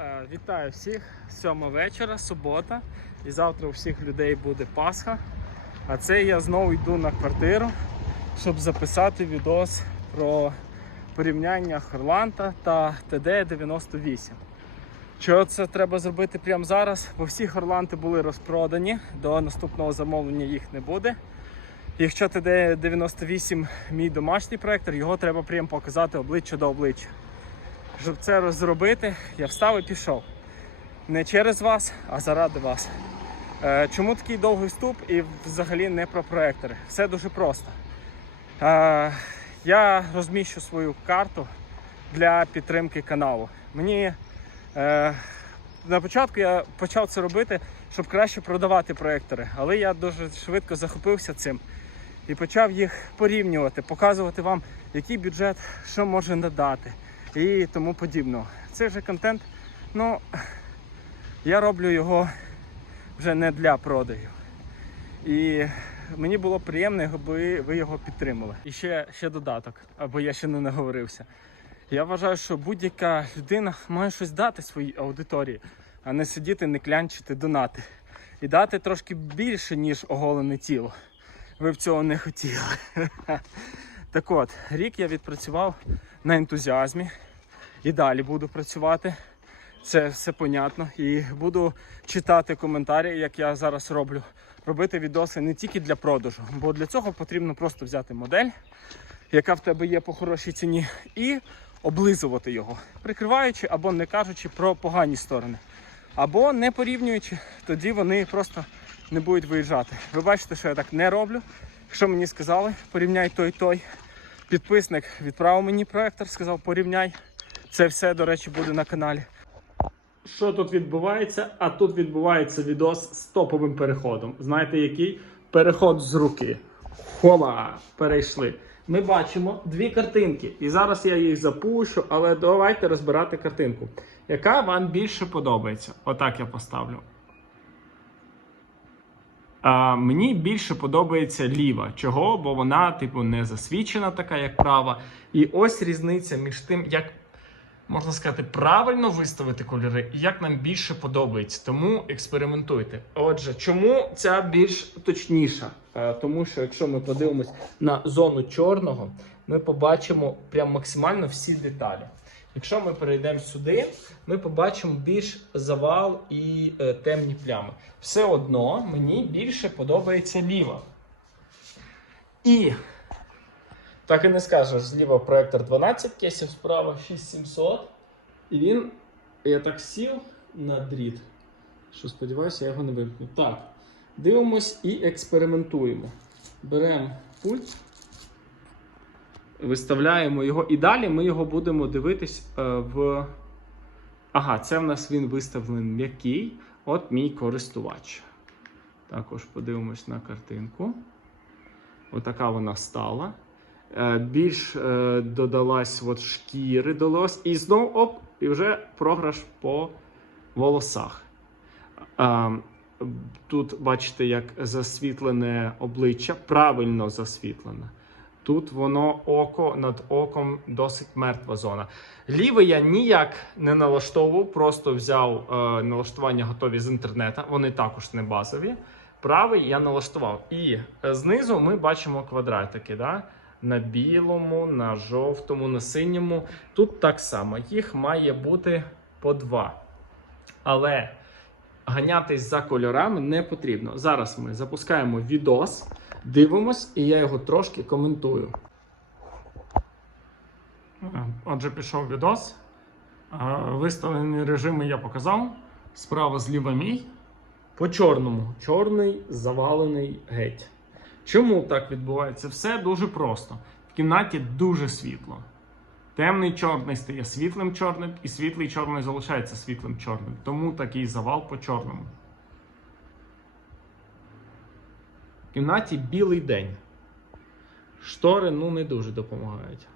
Е, Вітаю всіх. Сьома вечора, субота. І завтра у всіх людей буде Пасха. А це я знову йду на квартиру, щоб записати відос про порівняння Хорланта та ТД-98. Чого це треба зробити прямо зараз? Бо всі Хорланти були розпродані, до наступного замовлення їх не буде. Якщо ТД-98 мій домашній проектор, його треба прямо показати обличчя до обличчя. Щоб це розробити, я встав і пішов. Не через вас, а заради вас. Е, чому такий довгий вступ і взагалі не про проектори? Все дуже просто. Е, я розміщу свою карту для підтримки каналу. Мені е, на початку я почав це робити, щоб краще продавати проектори, але я дуже швидко захопився цим і почав їх порівнювати, показувати вам, який бюджет що може надати і тому подібного. Це вже контент. Ну я роблю його вже не для продаю. І мені було приємно, якби ви його підтримали. І ще, ще додаток, або я ще не наговорився. Я вважаю, що будь-яка людина має щось дати своїй аудиторії, а не сидіти, не клянчити, донати. І дати трошки більше, ніж оголене тіло. Ви б цього не хотіли. Так от, рік я відпрацював на ентузіазмі і далі буду працювати. Це все понятно. І буду читати коментарі, як я зараз роблю. Робити відоси не тільки для продажу, бо для цього потрібно просто взяти модель, яка в тебе є по хорошій ціні, і облизувати його, прикриваючи або не кажучи про погані сторони. Або не порівнюючи, тоді вони просто не будуть виїжджати. Ви бачите, що я так не роблю. Якщо мені сказали, порівняй той той. Підписник відправив мені проектор, сказав порівняй. Це все, до речі, буде на каналі. Що тут відбувається? А тут відбувається відос з топовим переходом. Знаєте який? Переход з руки. Хоба! Перейшли. Ми бачимо дві картинки. І зараз я їх запущу, але давайте розбирати картинку. Яка вам більше подобається? Отак я поставлю. А, мені більше подобається ліва. Чого? Бо вона, типу, не засвічена, така як права. І ось різниця між тим, як можна сказати, правильно виставити кольори і як нам більше подобається. Тому експериментуйте. Отже, чому ця більш точніша? Е, Тому що якщо ми подивимось на зону чорного, ми побачимо прям максимально всі деталі. Якщо ми перейдемо сюди, ми побачимо більш завал і е, темні плями. Все одно мені більше подобається ліва. І так і не скажеш, зліва проектор 12 кейсів, справа 6700. І він, я так сів на дріт, що сподіваюся, я його не вимкну. Так, дивимось і експериментуємо. Беремо пульт, виставляємо його, і далі ми його будемо дивитись е, в. Ага, це в нас він виставлений м'який. От мій користувач. Також подивимось на картинку. Отака вона стала. Е, Більш е, додалась от шкіри додалось, і знову оп, і вже програш по волосах. Е, Тут бачите, як засвітлене обличчя, правильно засвітлене. Тут воно око над оком досить мертва зона. Ліве я ніяк не налаштовував, просто взяв е, налаштування готові з інтернету. Вони також не базові. Правий я налаштував. І знизу ми бачимо квадратики. Да? На білому, на жовтому, на синьому. Тут так само. Їх має бути по два. Але ганятись за кольорами не потрібно. Зараз ми запускаємо відос, дивимось, і я його трошки коментую. Отже, пішов відос. Виставлені режими я показав. Справа зліва мій. По чорному. Чорний завалений геть. Чому так відбувається? Все дуже просто. В кімнаті дуже світло. Темний чорний стає світлим чорним, і світлий чорний залишається світлим чорним. Тому такий завал по чорному. В кімнаті білий день. Штори ну не дуже допомагають.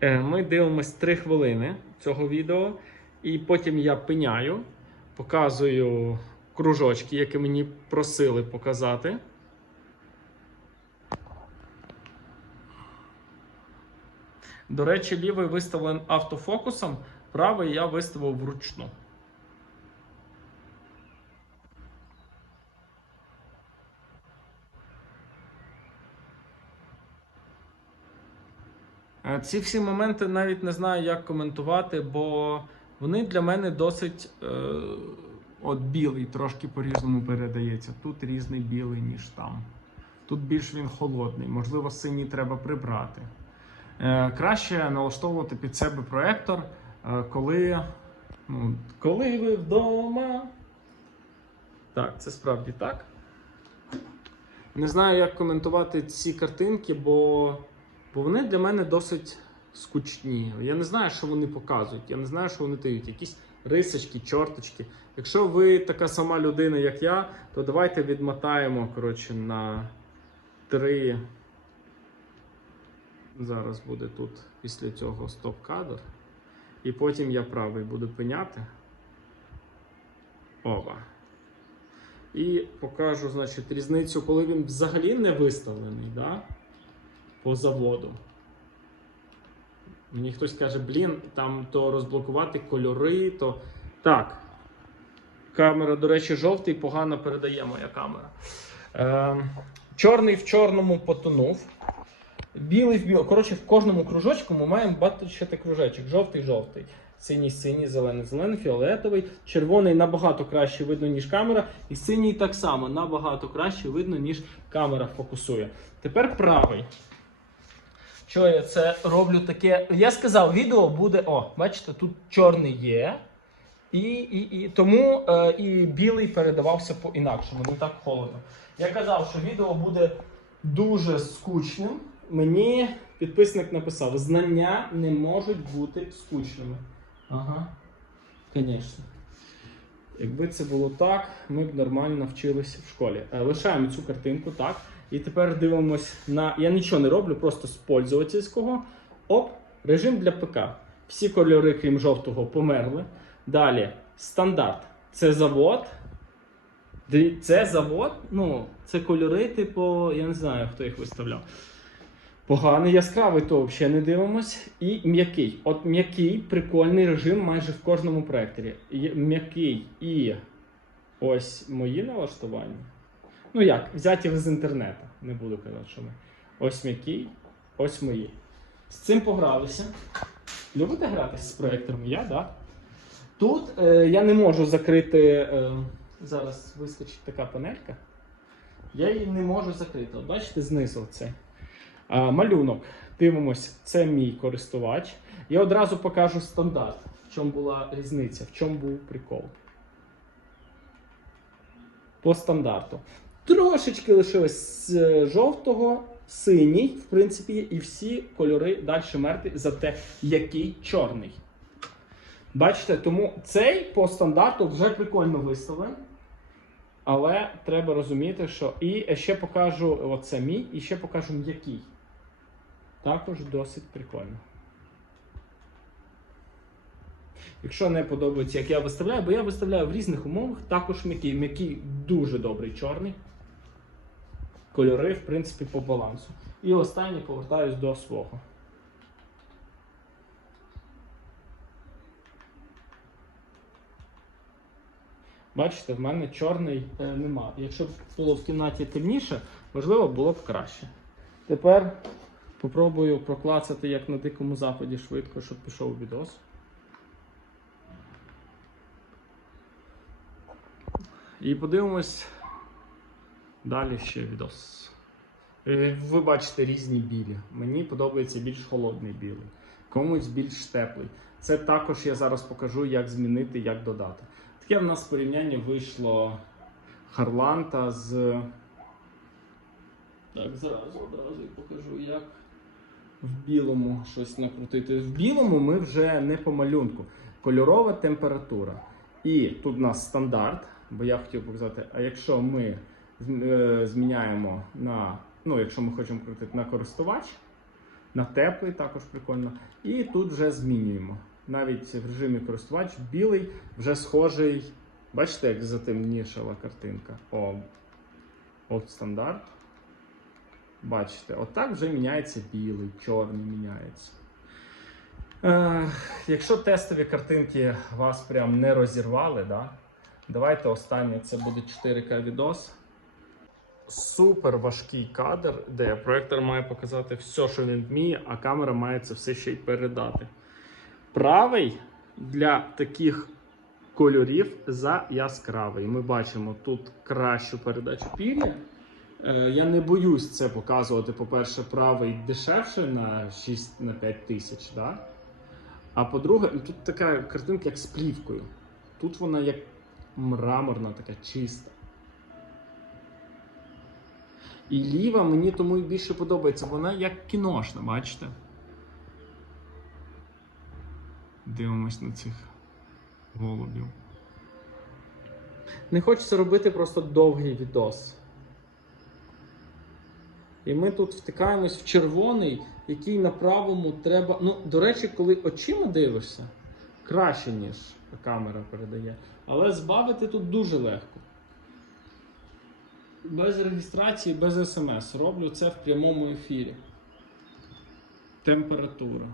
Е, Ми дивимось 3 хвилини цього відео, і потім я пиняю, показую кружочки, які мені просили показати. До речі, лівий виставлений автофокусом, правий я виставив вручну. Е, Ці всі моменти навіть не знаю, як коментувати, бо вони для мене досить. Е, от білий трошки по-різному передається. Тут різний білий, ніж там. Тут більш він холодний, можливо, синій треба прибрати. Е, краще налаштовувати під себе проектор, е, коли, ну, коли ви вдома. Так, це справді так. Не знаю, як коментувати ці картинки, бо, бо вони для мене досить скучні. Я не знаю, що вони показують. Я не знаю, що вони дають. Якісь рисочки, чорточки. Якщо ви така сама людина, як я, то давайте відмотаємо коротше, на три. Зараз буде тут після цього стоп-кадр. І потім я правий буду пиняти. Ова. І покажу, значить, різницю, коли він взагалі не виставлений, да? по заводу. Мені хтось каже, блін, там то розблокувати кольори, то. Так. Камера, до речі, жовтий, погано передає моя камера. Е, чорний в чорному потонув. Білий в білому. Коротше, в кожному кружочку ми маємо бачити кружечок. Жовтий, жовтий. Синій, синій, зелений, зелений, фіолетовий. Червоний набагато краще видно, ніж камера. І синій так само набагато краще видно, ніж камера фокусує. Тепер правий. Що я це роблю таке? Я сказав, відео буде. О, бачите, тут чорний є. І, і, і тому е, і білий передавався по-інакшому, не так холодно. Я казав, що відео буде дуже скучним. Мені підписник написав: знання не можуть бути скучними. Ага, звісно. Якби це було так, ми б нормально вчилися в школі. Е, Лишаємо цю картинку, так. І тепер дивимось на. Я нічого не роблю, просто з пользовательського. Оп, режим для ПК. Всі кольори, крім жовтого, померли. Далі стандарт. Це завод. Це завод. Ну, це кольори, типу, я не знаю, хто їх виставляв. Поганий яскравий, то взагалі не дивимось. І м'який. От м'який, прикольний режим майже в кожному проекторі. М'який і ось мої налаштування. Ну як, взяті з інтернету. Не буду казати, що ми. Ось м'який, ось мої. З цим погралися. Любите гратися з проекторами? Я, так. Да. Тут е, я не можу закрити. Е, зараз вискочить така панелька. Я її не можу закрити. Бачите, знизу це. А, малюнок. Дивимось, це мій користувач. Я одразу покажу стандарт, в чому була різниця, в чому був прикол. По стандарту. Трошечки лишилось з е, жовтого, синій, в принципі, і всі кольори далі мертві, зате який чорний. Бачите, тому цей по стандарту вже прикольно виставлений. Але треба розуміти, що. І ще покажу оце мій, і ще покажу м'який. Також досить прикольно. Якщо не подобається, як я виставляю, бо я виставляю в різних умовах, також м'який. М'який дуже добрий чорний. Кольори, в принципі, по балансу. І останнє повертаюсь до свого. Бачите, в мене чорний е, нема. Якщо б було в кімнаті темніше, можливо, було б краще. Тепер попробую проклацати як на дикому западі швидко, щоб пішов відос. І подивимось далі ще відос. Е, Ви бачите різні білі. Мені подобається більш холодний білий, комусь більш теплий. Це також я зараз покажу, як змінити, як додати. Таке в нас порівняння вийшло Харланта з. Так, зараз одразу покажу, як в білому щось накрутити. В білому ми вже не по малюнку. Кольорова температура. І тут у нас стандарт, бо я хотів показати, а якщо ми зміняємо на, ну, якщо ми хочемо крутити на користувач, на теплий також прикольно. І тут вже змінюємо. Навіть в режимі користувач білий вже схожий. Бачите, як затемнішала картинка. О, от стандарт. Бачите, отак вже міняється білий, чорний міняється. Е, якщо тестові картинки вас прям не розірвали, да? давайте останнє це буде 4К відос. Супер важкий кадр, де проектор має показати все, що він вміє, а камера має це все ще й передати. Правий для таких кольорів за яскравий. Ми бачимо тут кращу передачу пір'я. Е, Я не боюсь це показувати. По-перше, правий дешевше на 6 на 5 тисяч. Да? А по-друге, ну, тут така картинка, як з плівкою. Тут вона як мраморна, така чиста. І ліва мені тому і більше подобається. Вона як кіношна, бачите? Дивимось на цих голубів. Не хочеться робити просто довгий відос. І ми тут втикаємось в червоний, який на правому треба. Ну, до речі, коли очима дивишся, краще, ніж камера передає. Але збавити тут дуже легко. Без реєстрації, без смс. Роблю це в прямому ефірі. Температура.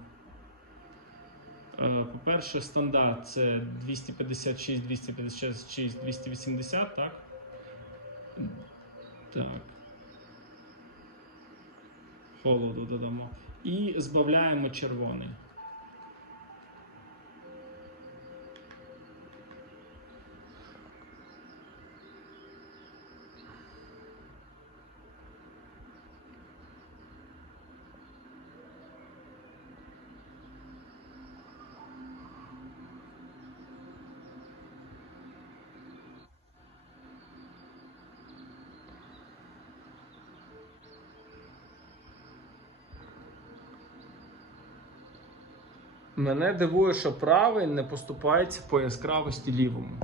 Е, По-перше, стандарт це 256, 256, 280, так? Так. Холоду додамо. І збавляємо червоний. Мене дивує, що правий не поступається по яскравості лівому.